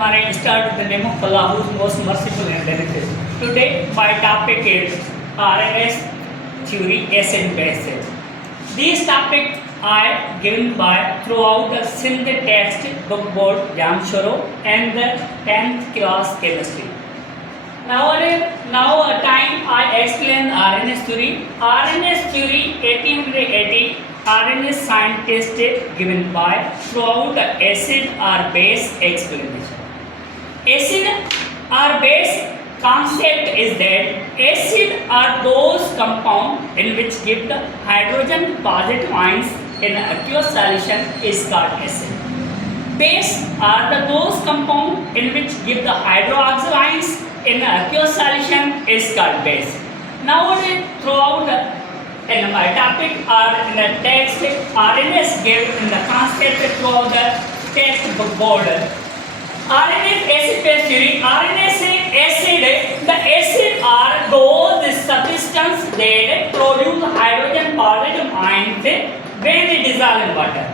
I start with the name of Allah, who is most merciful and beneficent. Today, my topic is RNS theory, acid-base. These topics are given by throughout the Sindh text book board Jamshoro and the 10th class chemistry. Now a time I explain RNS theory. RNS theory 1880 RNS scientist given by throughout the acid or base explanation. Acid or base concept is that acid are those compounds in which give the hydrogen positive ions in an aqueous solution is called acid. Base are those compounds in which give the hydroxyl ions in an aqueous solution is called base. Nowadays, throughout in my topic or in the text, RNS given in the concept throughout the textbook board. RNS acid-base theory. RNS acid, the acid are those substances that produce hydrogen positive ions when they dissolve in water.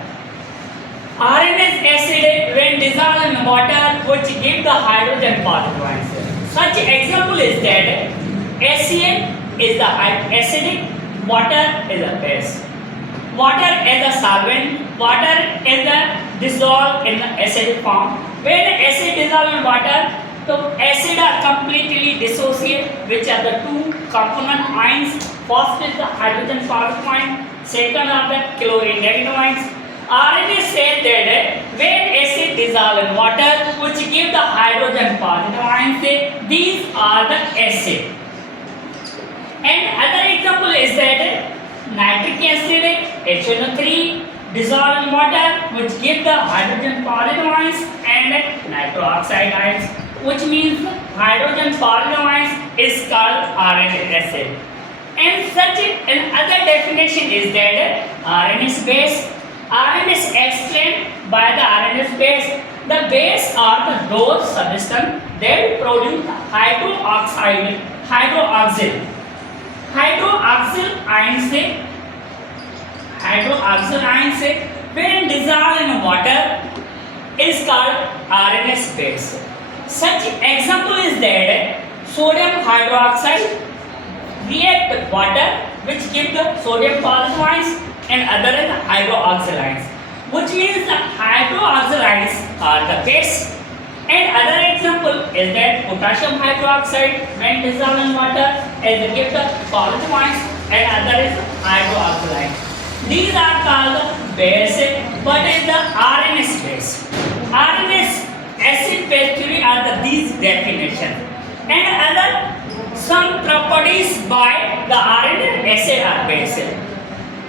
RNS acid when dissolved in water which give the hydrogen positive ions. Such example is that acid is the acidic, water is a base. Water is a solvent, water is the dissolved in the acidic form. When acid dissolves in water, so acid are completely dissociate, which are the two component ions. First is the hydrogen positive ion, second are the chlorine negative ions. RNA said that when acid dissolves in water, which give the hydrogen positive ions, these are the acid. And other example is that nitric acid, HNO3, dissolve in water, which give the hydrogen positive ions and nitroxide ions, which means hydrogen positive ions is called RNS acid. And such another definition is that RNS base. RNS explained by the RNS base. The base are those substances that produce hydroxyl ions when dissolved in water is called RNS base. Such example is that sodium hydroxide react with water which give the sodium positive ions and other is hydroxyl ions, which means the hydroxyl ions are the base. And other example is that potassium hydroxide when dissolved in water is give the positive ions and other is hydroxyl ions. These are called base, but is the RNS base. RNS acid base theory are these definitions. And other some properties by the RNS acid or base.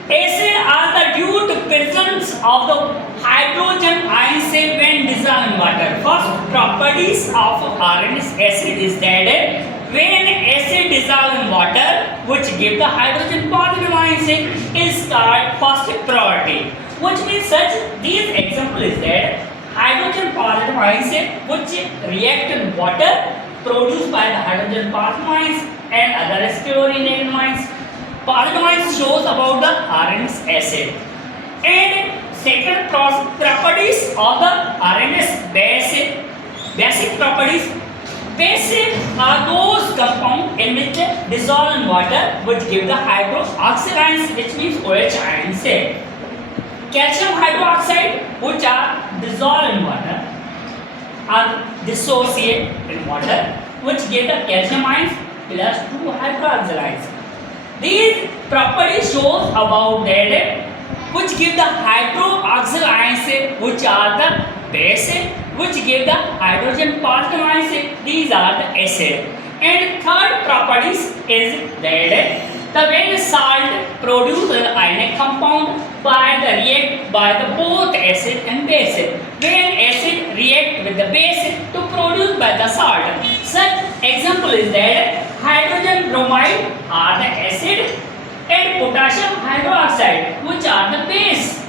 Acid are the due to presence of the hydrogen ions when dissolved in water. First properties of RNS acid is that when acid dissolved in water, which give the hydrogen positive ions, is called first priority. Which means such these example is that hydrogen positive ions which react in water produced by the hydrogen positive ions and other is chlorine negative ions. Positive ions shows about the RNS acid. And second properties of the RNS base, basic properties. Basic are those compounds in which dissolve in water which give the hydroxyl ions, which means OH ions. Calcium hydroxide which are dissolved in water are dissociate in water which give the calcium ions plus 2 hydroxyl ions. These properties shows about that which give the hydroxyl ions which are the base, which give the hydrogen positive ions. These are the acid. And third properties is that the when salt produce an ionic compound by the react by the both acid and base. When acid react with the base to produce by the salt. Such example is that hydrogen bromide are the acid and potassium hydroxide which are the base.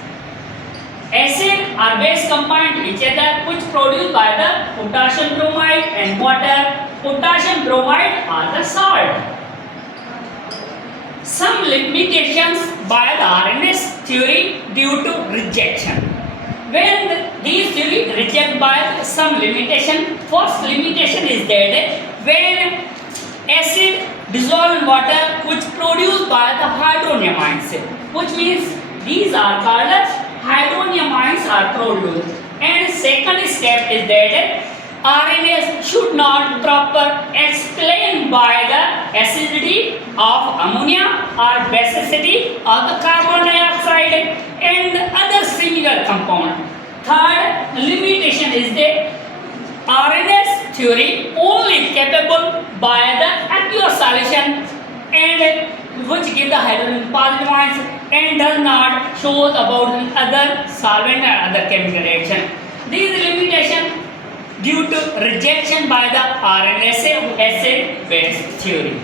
Acid or base combine each other which produced by the potassium bromide and water. Potassium bromide are the salt. Some limitations by the RNS theory due to rejection. when these theory reject by some limitation. First limitation is that when acid dissolve in water which produced by the hydronium ions, which means these are called as hydronium ions are produced. And second step is that Arrhenius should not proper explain by the acidity of ammonia or basicity of the carbon dioxide and other similar compound. Third limitation is that Arrhenius theory only capable by the aqueous solution and which give the hydrogen positive ions and does not show about other solvent and other chemical reaction. These limitations due to rejection by the Arrhenius acid-base theory.